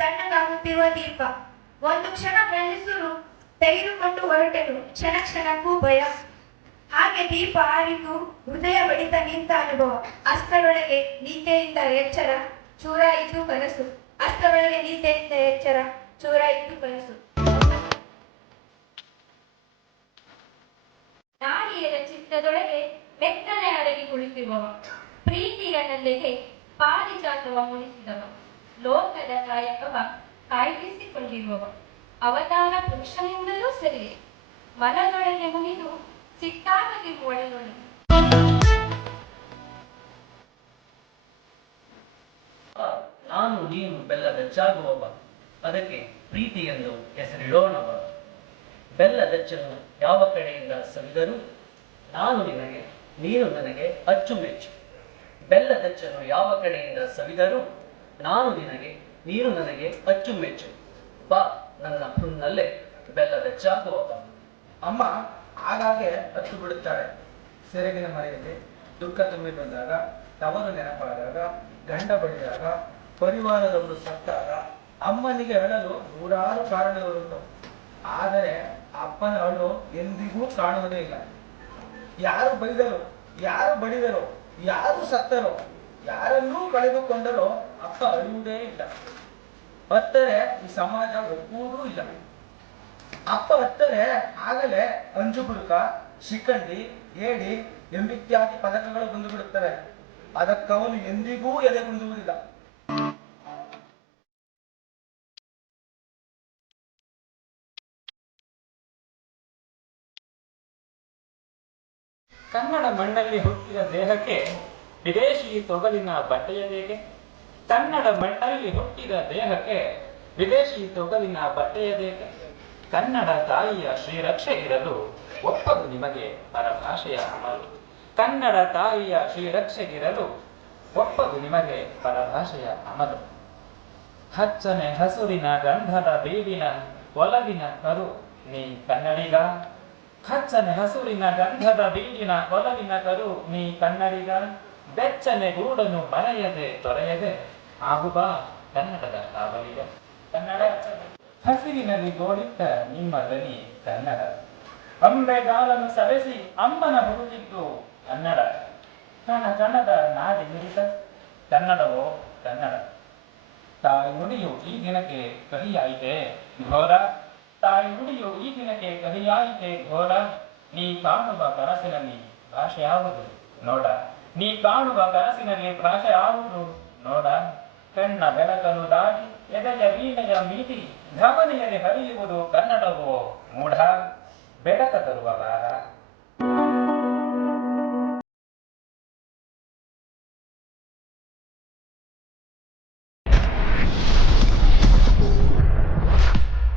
ಸಣ್ಣಗಾಗುತ್ತಿರುವ ದೀಪ. ಒಂದು ಕ್ಷಣ ಮೆಲ್ಲಿಸಲು ತೆಗೆದುಕೊಂಡು ಹೊರಟೆನು, ಕ್ಷಣ ಕ್ಷಣಕ್ಕೂ ಭಯ. ಹಾಗೆ ದೀಪ ಆರಿತು, ಹೃದಯ ಬಡಿತ ನಿಂತ ಅನುಭವ. ಅಷ್ಟರೊಳಗೆ ನಿದ್ದೆಯಿಂದ ಎಚ್ಚರ, ಚೂರಾಯಿತು ಕನಸು. ಅಷ್ಟರೊಳಗೆ ನಿದ್ದೆಯಿಂದ ಎಚ್ಚರ, ಚೂರಾಯಿತು ಕನಸು. ನಾರಿಯರ ಚಿತ್ರದೊಳಗೆ ಮೆತ್ತನೆ ಅಡಗಿ ಕುಳಿತಿರುವವ, ಪ್ರೀತಿಗಣ್ಣಲ್ಲಿಗೆ ಪಾರಿಜಾತವ ಮುನಿಸಿದವ, ಲೋಕದ ಕಾಯಕವ ಕಾಯ್ದಿರಿಸಿಕೊಂಡಿರುವವ, ಅವತಾರ ಪುರುಷನಿಂದಲೂ ಸರಿ, ಮನದೊಳಗೆ ಮುನಿದು ಸಿಕ್ಕಾಗದಿರು ಒಳಗೊಳಗೆ. ನಾನು ನೀನು ಬೆಲ್ಲ ಬೆಚ್ಚಾಗುವವ, ಅದಕ್ಕೆ ಪ್ರೀತಿ ಎಂದು ಹೆಸರಿಡೋಣವ. ಬೆಲ್ಲ ಬೆಚ್ಚನು ಯಾವ ಕಡೆಯಿಂದ ಸವಿದರೂ ನಾನು ನಿನಗೆ, ನೀನು ನನಗೆ ಅಚ್ಚುಮೆಚ್ಚು. ಬೆಲ್ಲ ಬೆಚ್ಚನು ಯಾವ ಕಡೆಯಿಂದ ಸವಿದರೂ ನಾನು ನಿನಗೆ, ನೀನು ನನಗೆ ಅಚ್ಚುಮೆಚ್ಚು. ಬಾ ನನ್ನ ಹುನ್ನಲ್ಲೇ ಬೆಲ್ಲ ಬೆಚ್ಚಾಗುವವ. ಅಮ್ಮ ಆಗಾಗ್ಗೆ ಹತ್ತು ಬಿಡುತ್ತಾಳೆ. ಸೆರಗಿನ ಮರೆಯಲ್ಲಿ ದುಃಖ ತುಂಬಿ ಬಂದಾಗ, ತವರು ನೆನಪಾದಾಗ, ಗಂಡ ಬಡಿದಾಗ, ಪರಿವಾರದವರು ಸತ್ತಾಗ ಅಮ್ಮನಿಗೆ ಅಳಲು ನೂರಾರು ಕಾರಣಗಳುಂಟು. ಆದರೆ ಅಪ್ಪನ ಅಳು ಎಂದಿಗೂ ಕಾಣುವುದೇ ಇಲ್ಲ. ಯಾರು ಬೈದರು, ಯಾರು ಬಡಿದರು, ಯಾರು ಸತ್ತರೋ, ಯಾರನ್ನೂ ಕಳೆದುಕೊಂಡರೋ ಅಪ್ಪ ಅಳುವುದೇ ಇಲ್ಲ. ಅತ್ತರೆ ಈ ಸಮಾಜ ಒಪ್ಪುವುದೂ ಇಲ್ಲ. ಅಪ್ಪ ಹತ್ತರೆ ಆಗಲೇ ಅಂಜುಬುರುಕ, ಶಿಖಂಡಿ, ಏಡಿ ಎಂಬಿತ್ಯಾದಿ ಪದಕಗಳು ಬಂದು ಬಿಡುತ್ತವೆ. ಅದಕ್ಕವನು ಎಂದಿಗೂ ಎದೆಗುಂದುವುದಿಲ್ಲ. ಕನ್ನಡ ಮಣ್ಣಲ್ಲಿ ಹುಟ್ಟಿದ ದೇಹಕ್ಕೆ ವಿದೇಶಿ ತೊಗಲಿನ ಬಟ್ಟೆಯದೇಕೆ? ಕನ್ನಡ ಮಣ್ಣಲ್ಲಿ ಹುಟ್ಟಿದ ದೇಹಕ್ಕೆ ವಿದೇಶಿ ತೊಗಲಿನ ಬಟ್ಟೆಯದೇಕೆ? ಕನ್ನಡ ತಾಯಿಯ ಶ್ರೀರಕ್ಷೆ ಇರಲು ಒಪ್ಪದು ನಿಮಗೆ ಪರಭಾಷೆಯ ಅಮಲು. ಕನ್ನಡ ತಾಯಿಯ ಶ್ರೀರಕ್ಷೆಗಿರಲು ಒಪ್ಪದು ನಿಮಗೆ ಪರಭಾಷೆಯ ಅಮಲು. ಹಚ್ಚನೆ ಹಸುರಿನ ಗಂಧದ ಬೀಡಿನ ಒಲವಿನ ಕರು ನೀ ಕನ್ನಡಿಗ. ಹಚ್ಚನೆ ಹಸುರಿನ ಗಂಧದ ಬೀಡಿನ ಒಲವಿನ ಕರು ನೀ ಕನ್ನಡಿಗ. ಬೆಚ್ಚನೆ ಗೂಡನು ಮರೆಯದೆ ತೊರೆಯದೆ ಆಗುಬಾ ಕನ್ನಡದ ಕಾವಲಿಗ. ಕನ್ನಡ ಹಸಿರಿನಲ್ಲಿ ಗೋಳಿಟ್ಟ ನಿಮ್ಮ ದನಿ ಕನ್ನಡ. ಅಂಬೆಗಾಲನ್ನು ಸವೆಸಿ ಅಮ್ಮನ ಹುಡುಗಿದ್ದು ಕನ್ನಡ. ಕಣ ಕಣದ ನಾಡಿ ಮಿಡಿತ ಕನ್ನಡವೋ ಕನ್ನಡ. ತಾಯಿ ನುಡಿಯು ಈ ದಿನಕ್ಕೆ ಕಹಿಯಾಯಿತೆ ಘೋರ. ತಾಯಿ ನುಡಿಯು ಈ ದಿನಕ್ಕೆ ಕಹಿಯಾಯಿತೆ ಘೋರ. ನೀ ಕಾಣುವ ಕನಸಿನಲ್ಲಿ ಭಾಷೆ ಯಾವುದು ನೋಡ. ನೀ ಕಾಣುವ ಕನಸಿನಲ್ಲಿ ಭಾಷೆ ಯಾವುದು ನೋಡ. ಕಣ್ಣ ಬೆಳಕನ್ನು ದಾಟಿ ಎದೆಯ ವೀಣೆಯ ಮೀಟಿ ಧಮನಿಯಲ್ಲಿ ಹರಿಯುವುದು ಕನ್ನಡವೋ ಮೂಢ. ಬೆಳಕ ತರುವ ವಾರ